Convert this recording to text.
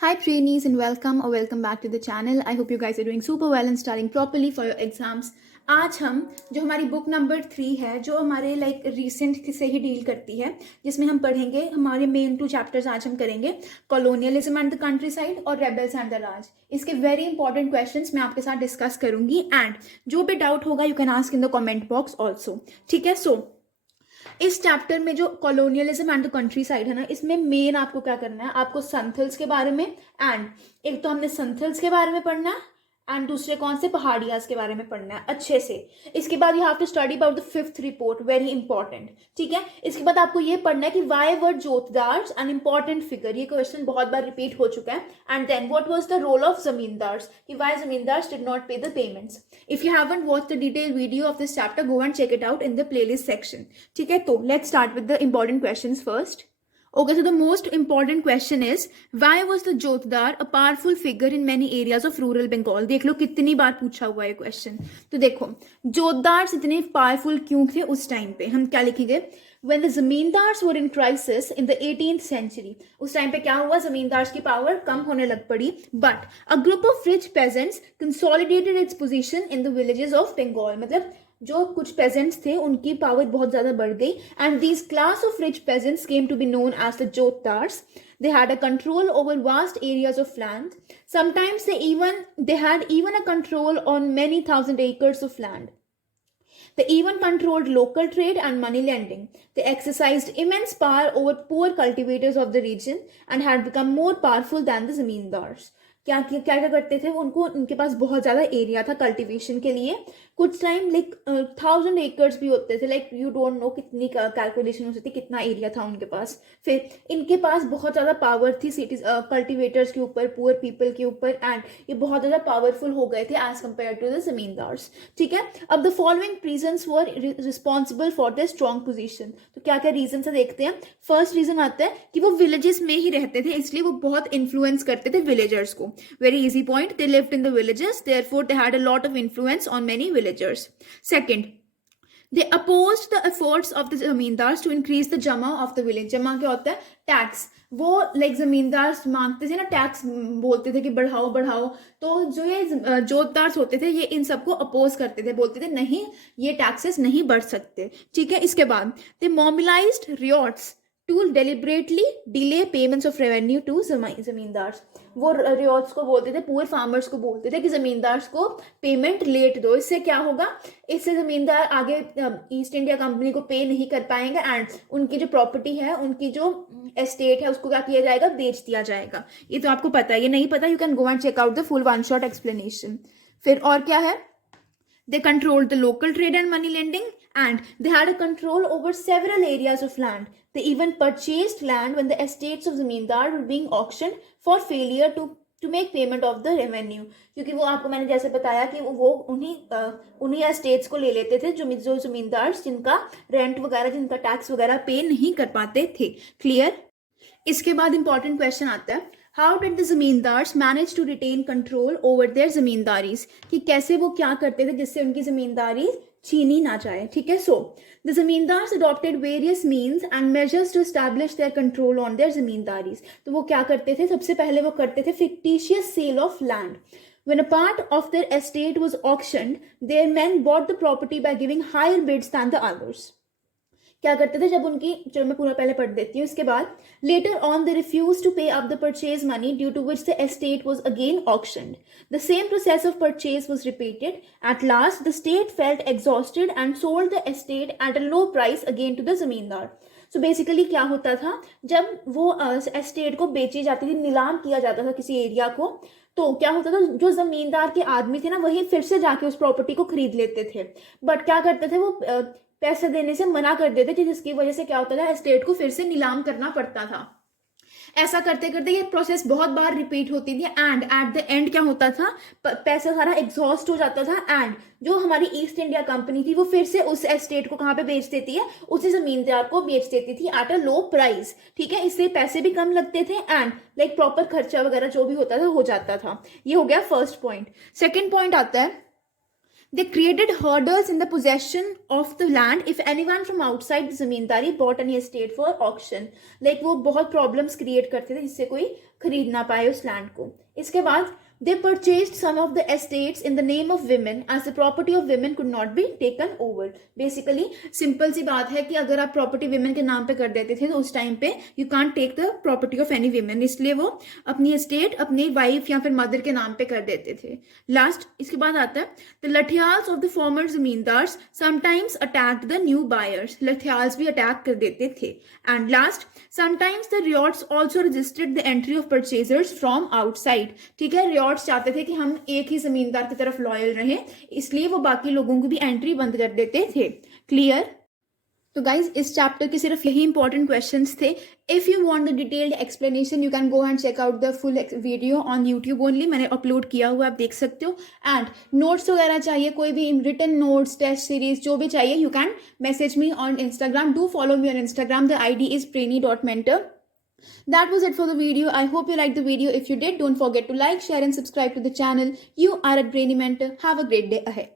Hi trainees and welcome back to the channel. I hope you guys are doing super well and studying properly for your exams. आज हम जो हमारी book number 3 है जो हमारे recent से ही deal करती है जिसमें हम पढ़ेंगे हमारे मेन 2 चैप्टर्स आज हम करेंगे colonialism and the country side और रेबल्स एंड द राज। इसके वेरी इंपॉर्टेंट क्वेश्चंस मैं आपके साथ डिस्कस करूंगी एंड जो भी डाउट होगा you can ask in the comment box also. ठीक है, सो इस चैप्टर में जो colonialism and the country side है ना, इसमें मेन आपको क्या करना है, आपको संथल्स के बारे में एंड एक तो हमने संथल्स के बारे में पढ़ना है एंड दूसरे कौन से पहाड़ियाज के बारे में पढ़ना है अच्छे से। इसके बाद you have to study about the 5th report, very important. ठीक है, इसके बाद आपको ये पढ़ना है कि why were jotedars an important figure, ये क्वेश्चन बहुत बार रिपीट हो चुका है। And then what was the role of zamindars, कि why zamindars did not pay the payments. If you haven't watched the detail video of this chapter, go and check it out in the playlist section. ठीक है, तो let's start with the important questions first. Okay, so the most important question is why was the Jotdar a powerful figure in many areas of rural Bengal? देख लो कितनी बार पूछा हुआ है question. तो देखो जोतदार्स इतने पावरफुल क्यों थे उस टाइम पे, हम क्या लिखेंगे, When the zamindars were in crisis in the 18th century, उस टाइम पे क्या हुआ, जमींदार्स की पावर कम होने लग पड़ी, but a group of rich peasants consolidated its position in the villages of Bengal, मतलब जो कुछ पेजेंट्स थे उनकी पावर बहुत ज्यादा बढ़ गई and these class of rich peasants came to be known as the jotedars. They had a control over vast areas of land. Sometimes they had even a control on many thousand acres of land. They even controlled local trade and money lending. They exercised immense power over poor cultivators of the region and had become more powerful than the zamindars. क्या क्या क्या करते थे उनको, उनके पास बहुत ज़्यादा area था कल्टीवेशन के लिए, कुछ टाइम 1000 एकर्स भी होते थे, यू डोंट नो कितनी कैलकुलेशन हो सकती कितना एरिया था उनके पास। फिर इनके पास बहुत ज़्यादा पावर थी सिटीज कल्टिवेटर्स के ऊपर, पुअर पीपल के ऊपर, एंड ये बहुत ज़्यादा पावरफुल हो गए थे as compared to the zamindars. ठीक है, अब the following reasons were responsible for the strong position. तो क्या क्या रीजन है देखते हैं। फर्स्ट रीजन आता है कि वो विलेजेस में ही रहते थे, इसलिए वो बहुत इन्फ्लुएंस करते थे विलेजर्स को। Very easy point. They lived in the villages, therefore they had a lot of influence on many villagers. Second, they opposed the efforts of the zamindars to increase the jama of the village. जमा क्या होता है, tax. वो जमींदार मांगते थे ना, tax बोलते थे कि बढ़ाओ बढ़ाओ, तो जो ये जोतदार होते थे ये इन सबको अपोज करते थे, बोलते थे नहीं ये टैक्सेस नहीं बढ़ सकते। ठीक है, इसके बाद they mobilised riots to deliberately delay payments of revenue to zamindar. वो रियॉट्स को बोलते थे, पुअर फार्मर्स को बोलते थे कि जमींदार को पेमेंट लेट दो, इससे क्या होगा, इससे जमींदार आगे ईस्ट इंडिया कंपनी को पे नहीं कर पाएंगे एंड उनकी जो प्रॉपर्टी है, उनकी जो एस्टेट है उसको क्या किया जाएगा, बेच दिया जाएगा। ये तो आपको पता है, ये नहीं पता you can go and check out the full one shot explanation. फिर और क्या है, they controlled the local trade and money lending and they had a control over several areas of land. They even purchased land when the estates of zamindar were being auctioned for failure to make payment of the revenue. क्योंकि वो आपको मैंने जैसे बताया कि वो उन्हीं estates को ले लेते थे जो जमींदार जिनका रेंट वगैरह, जिनका टैक्स वगैरह पे नहीं कर पाते थे। क्लियर। इसके बाद इंपॉर्टेंट क्वेश्चन आता है, how did the zamindars manage to retain control over their zamindaris, कि कैसे वो क्या करते थे जिससे उनकी जमींदारी छीनी ना जाए। ठीक है, so the zamindars adopted various means and measures to establish their control on their zamindaris. तो वो क्या करते थे, सबसे पहले वो करते थे fictitious sale of land. When a part of their estate was auctioned, their men bought the property by giving higher bids than the others. क्या करते थे जब उनकी, चलो मैं पूरा पहले पढ़ देती हूँ। इसके बाद later on they refuse to pay up the purchase money due to which the estate was again auctioned. The same process of purchase was repeated. At last the state felt exhausted and sold the estate at a low price again to the zamindar. So basically क्या होता था, जब वो estate को बेची जाती थी, नीलाम किया जाता था किसी एरिया को, तो क्या होता था, जो जमींदार के आदमी थे ना वही फिर से जाके उस प्रॉपर्टी को खरीद लेते थे, बट क्या करते थे वो पैसे देने से मना कर देते थे, जिसकी वजह से क्या होता था, एस्टेट को फिर से नीलाम करना पड़ता था। ऐसा करते करते ये प्रोसेस बहुत बार रिपीट होती थी एंड एट द एंड क्या होता था, पैसा सारा एग्जॉस्ट हो जाता था एंड जो हमारी ईस्ट इंडिया कंपनी थी वो फिर से उस एस्टेट को कहाँ पे बेच देती है, उसी जमींदार को बेच देती थी एट अ लो प्राइस। ठीक है, इससे पैसे भी कम लगते थे एंड प्रॉपर खर्चा वगैरह जो भी होता था हो जाता था। ये हो गया फर्स्ट पॉइंट। सेकेंड पॉइंट आता है, They created hurdles in the possession of the land if anyone from outside the zamindari bought any estate for auction. Like वो बहुत problems create करते थे जिससे कोई खरीद ना पाए उस land को. इसके बाद they purchased some of the estates in the name of women as the property of women could not be taken over. Basically simple सी बात है कि अगर आप property women के नाम पे कर देते थे तो उस टाइम पे you can't take the property of any women, इसलिए वो अपनी estate अपनी wife या फिर mother के नाम पे कर देते थे. Last इसके बाद आता है the lathiyals of the former zamindars sometimes attacked the new buyers. lathiyals भी attack कर देते थे. And last sometimes the riots also resisted the entry of purchasers from outside. ठीक है, रियॉट्स चाहते थे कि हम एक ही जमींदार की तरफ लॉयल रहें, इसलिए वो बाकी लोगों की भी एंट्री बंद कर देते थे. क्लियर? तो गाइज इस चैप्टर के सिर्फ यही इंपॉर्टेंट क्वेश्चंस थे. If you want the detailed explanation you can go and check out the full video on YouTube only. मैंने अपलोड किया हुआ, आप देख सकते हो. एंड नोट्स वगैरह चाहिए, कोई भी रिटन नोट्स, टेस्ट सीरीज जो भी चाहिए, you can message me on Instagram. Do follow me on Instagram. The ID is preni.mentor. That was it for the video. I hope you liked the video. If you did, don't forget to like, share and subscribe to the channel. You are at Brainy Mentor. Have a great day ahead.